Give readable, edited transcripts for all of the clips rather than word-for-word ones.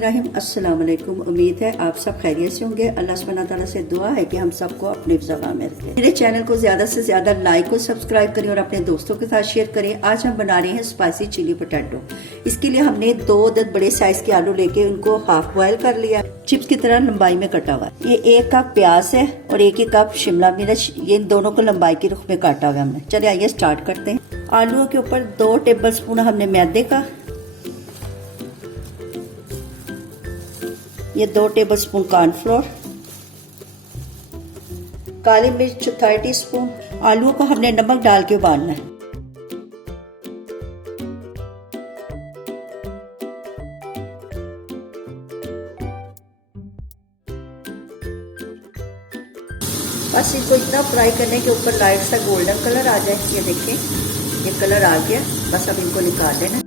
बिस्मिल्लाहिर्रहमानिर्रहीम। अस्सलाम वालेकुम। उम्मीद है आप सब खैरियत से होंगे। अल्लाह सुब्हानहू तआला से दुआ है कि हम सबको अपने हिफ्ज़-ए-अमान में रखे। मेरे चैनल को ज़्यादा से ज़्यादा लाइक और सब्सक्राइब करें और अपने दोस्तों के साथ शेयर करें। आज हम बना रहे हैं स्पाइसी चिली पोटैटो। इसके लिए हमने 2 अदद बड़े साइज के आलू लेके उनको हाफ बॉयल कर लिया, चिप्स की तरह लंबाई में कटा हुआ। ये 1 कप प्याज है और 1 कप शिमला मिर्च, ये दोनों को लंबाई के रुख में काटा हुआ हमने। चलिए आइए स्टार्ट करते हैं। आलूओं के ऊपर 2 टेबल स्पून हमने मैदे का, ये 2 टेबल स्पून कॉर्नफ्लोर, काली मिर्च 1/4 टीस्पून। आलूओं को हमने नमक डाल के उबालना है। बस इसको इतना फ्राई करने के ऊपर लाइट सा गोल्डन कलर आ जाए। ये देखिए ये कलर आ गया, बस अब इनको निकाल लेना।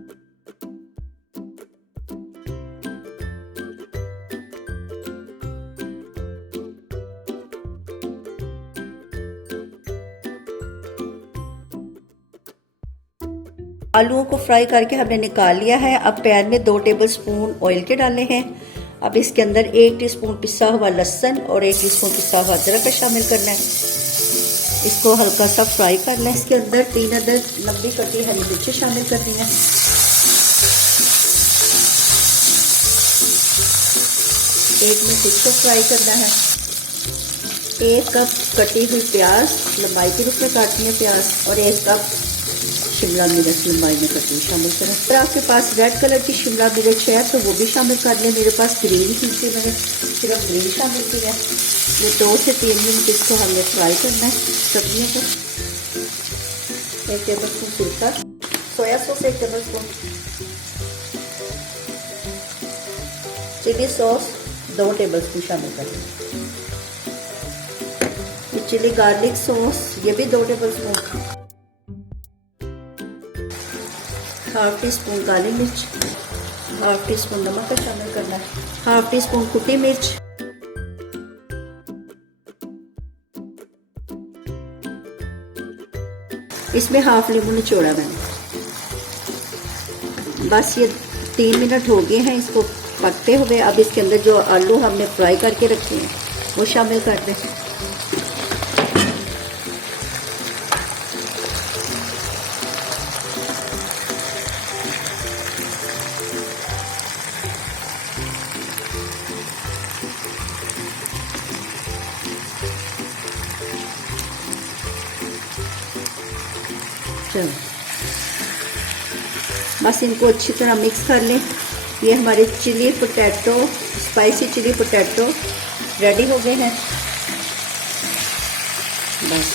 आलूओं को फ्राई करके हमने निकाल लिया है। अब पैन में 2 टेबल स्पून ऑयल के डाले हैं। अब इसके अंदर 1 टीस्पून पिसा हुआ लहसुन और 1 टीस्पून पिसा हुआ अदरक का शामिल करना है। इसको हल्का सा फ्राई करना है। इसके अंदर 3 अदद लंबी कटी हरी मिर्चें शामिल करनी है। एक मिनट इसको फ्राई करना है। 1 कप कटी हुई प्याज लंबाई के रूप में काटनी है प्याज, और 1 कप शिमला मिर्च लंबाई में कटी शामिल करें। अगर आपके पास रेड कलर की शिमला मिर्च है तो वो भी शामिल कर लें। मेरे पास ग्रीन थी इसलिए मैंने सिर्फ ग्रीन शामिल की है। ये 2 से 3 मिनट इसको हमने फ्राई करना है सब्जियों को। 1 टेबल स्पून सिरका, soya sauce 1 tablespoon, chilli sauce 2 tablespoon शामिल कर लें। चिली गार्लिक सॉस ये भी 2 टेबल स्पून, 1/2 टीस्पून काली मिर्च, 1/2 टीस्पून नमक का शामिल करना है, 1/2 टीस्पून कुटी मिर्च, इसमें 1/2 नींबू निचोड़ा मैंने। बस ये 3 मिनट हो गए हैं इसको पकते हुए। अब इसके अंदर जो आलू हमने फ्राई करके रखे हैं वो शामिल कर दें। चलो बस इनको अच्छी तरह मिक्स कर लें। ये हमारे chilli potato, spicy chilli potato ready हो गए हैं। बस